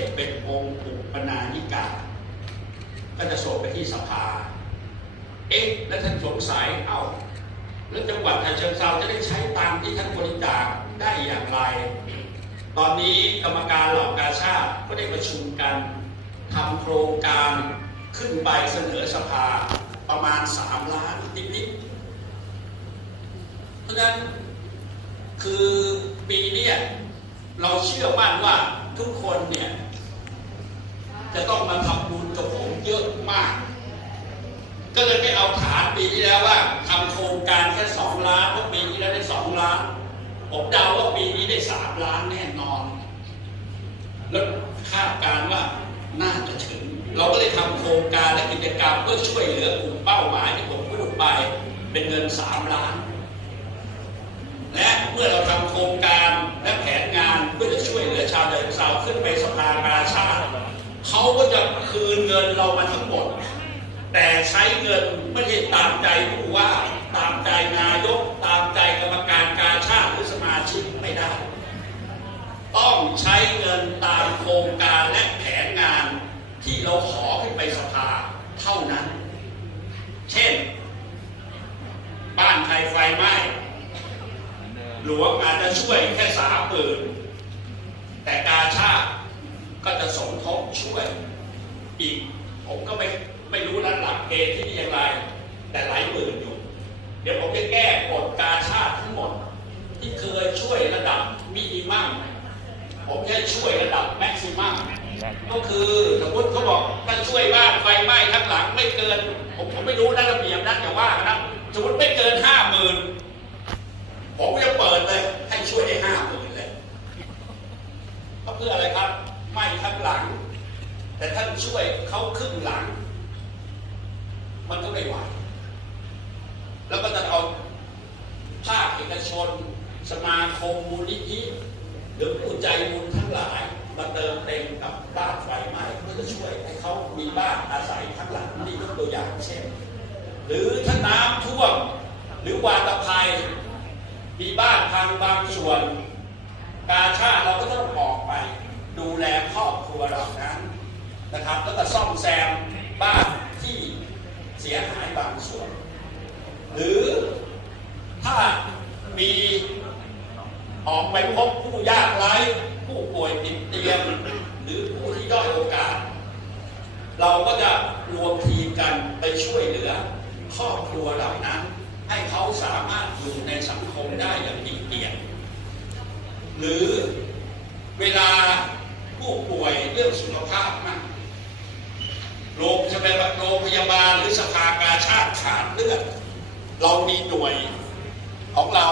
ศเป็นองค์อุปนายิกาก็จะส่งไปที่สภา เอ๊ะ แล้วท่านสงสัย เอ้า แล้วจังหวัดฉะเชิงเทราจะได้ใช้ตามที่ท่านบริจาคได้อย่างไร ตอนนี้กรรมการเหล่ากาชาติก็ได้ประชุมกันทำโครงการขึ้นไปเสนอสภาประมาณ 3 ล้านนิดๆเพราะฉะนั้นคือปีนี้เราเชื่อมั่นว่า ทุกคนเนี่ย จะต้องมาทำบุญกับผมเยอะมาก ก็เลยไม่เอาฐานปีที่แล้วว่าทำโครงการแค่สองล้านเพราะปีที่แล้วได้สองล้านผมเดาว่าปีนี้ได้สามล้านแน่นอน แล้วคาดการณ์ว่าน่าจะถึง เราก็เลยทำโครงการและกิจกรรมเพื่อช่วยเหลือกลุ่มเป้าหมายที่ผมพูดไปเป็นเงินสามล้าน และเมื่อเราทำโครง เงินเรามาทั้งหมด แต่ใช้เงินไม่ใช่ตามใจผู้ว่าตามใจนายก ตามใจกรรมการกาชาติหรือสมาชิกไม่ได้ ต้องใช้เงินตามโครงการและแผนงานที่เราขอขึ้นไปสภาเท่านั้น เช่น บ้านใครไฟไหม้หลวงอาจจะช่วยแค่สามหมื่นแต่กาชาติก็จะสมทบช่วย อีกผมก็ไม่ไม่รู้ระหลักเกณฑ์ที่นี่อย่างไร แต่หลายหมื่นอยู่ เดี๋ยวผมจะแก้กฎกาชาติทั้งหมด ที่เคยช่วยระดับมินิมัมผมจะช่วยระดับแม็กซิมัมก็คือสมมติเขาบอกถ้าช่วยบ้านไฟไหม้ทั้งหลังไม่เกิน ผมผมไม่รู้นะระเบียบนั้นอย่ว่านะสมมติไม่เกิน ผมจะเปิดเลย ให้ช่วยได้ห้าหมื่นเลยเพราะเพื่ออะไรครับไม่ทั้งหลัง แต่ท่าน ช่วยเขาครึ่งหลัง มันก็ไม่ไหว แล้วก็จะเอาภาคเอกชน สมาคมมูลนิธิหรือผู้ใจบุญทั้งหลาย มาเติมเต็มกับบ้านไฟไหม้เพื่อจะช่วยให้เขามีบ้านอาศัยทั้งหลังนี่ยกตัวอย่างเช่น หรือถ้าน้ำท่วมหรือวาตภัย มีบ้านพังบางส่วน กาชาติเราก็ต้องออกไป ดูแลครอบครัวเหล่านั้น นะครับ แล้วก็ซ่อมแซมบ้านที่เสียหายบางส่วน หรือถ้ามีออกไปพบผู้ยากไร้ผู้ป่วยติดเตียงหรือผู้ที่ด้อยโอกาส เราก็จะรวมทีมกันไปช่วยเหลือครอบครัวเหล่านั้น ให้เขาสามารถอยู่ในสังคมได้อย่างดีเกียรติหรือเวลาผู้ป่วยเรื่องสุขภาพมาก โรงพยาบาลโรงพยาบาลหรือสภากาชาติขาดเลือดเรามีหน่วยของเรา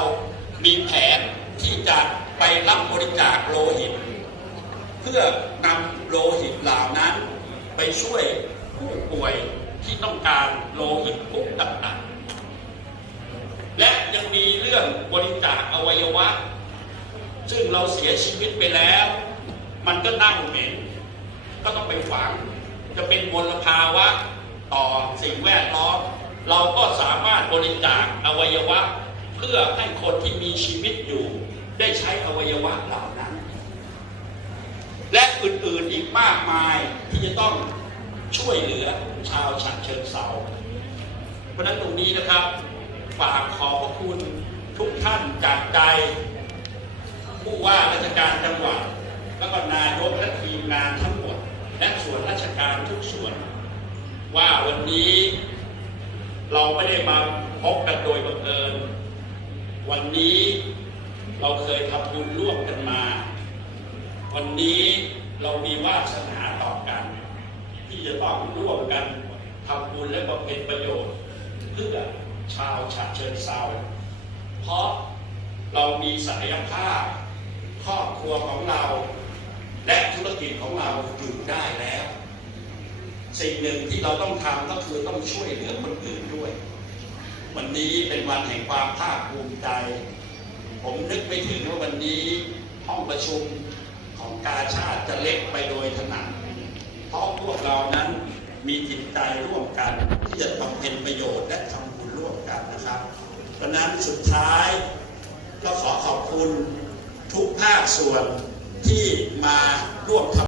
มีแผนที่จะไปรับบริจาคโลหิต เพื่อนำโลหิตเหล่านั้น ไปช่วยผู้ป่วยที่ต้องการโลหิตกรุ๊ปต่างๆ และยังมีเรื่องบริจาคอวัยวะ ซึ่งเราเสียชีวิตไปแล้ว มันก็เน่าเหม็นก็ต้องไปฝัง จะเป็นมลภาวะต่อสิ่งแวดล้อม เราก็สามารถบริจาคอวัยวะ เพื่อให้คนที่มีชีวิตอยู่ ได้ใช้อวัยวะเหล่านั้น และอื่นๆอีกมากมายที่จะต้องช่วยเหลือชาวฉะเชิงเซาเพราะนั้นตรงนี้นะครับฝากขอบพระคุณทุกท่านจากใจ ผู้ว่าราชการจังหวัด แล้วก็นายกและทีมงานทั้ง และส่วนราชการทุกส่วน ว่าวันนี้เราไม่ได้มาพบกันโดยบังเอิญ วันนี้เราเคยทำบุญร่วมกันมา วันนี้เรามีวาสนาต่อกัน ที่จะต้องร่วมกันทำบุญและบำเพ็ญประโยชน์ เพื่อชาวฉะเชิงเซาเพราะเรามีศักยภาพครอบครัวของเรา และธุรกิจของเราอยู่ได้แล้ว สิ่งหนึ่งที่เราต้องทำก็คือต้องช่วยเหลือคนอื่นด้วย วันนี้เป็นวันแห่งความภาคภูมิใจ ผมนึกไม่ถึงว่าวันนี้ห้องประชุมของกาชาติจะเล็กไปโดยถนัดเพราะพวกเรานั้นมีจิตใจร่วมกัน ที่จะบำเพ็ญประโยชน์และทำบุญร่วมกันนะครับเพราะนั้นสุดท้ายก็ขอขอบคุณทุกภาคส่วน ที่มาร่วมทำ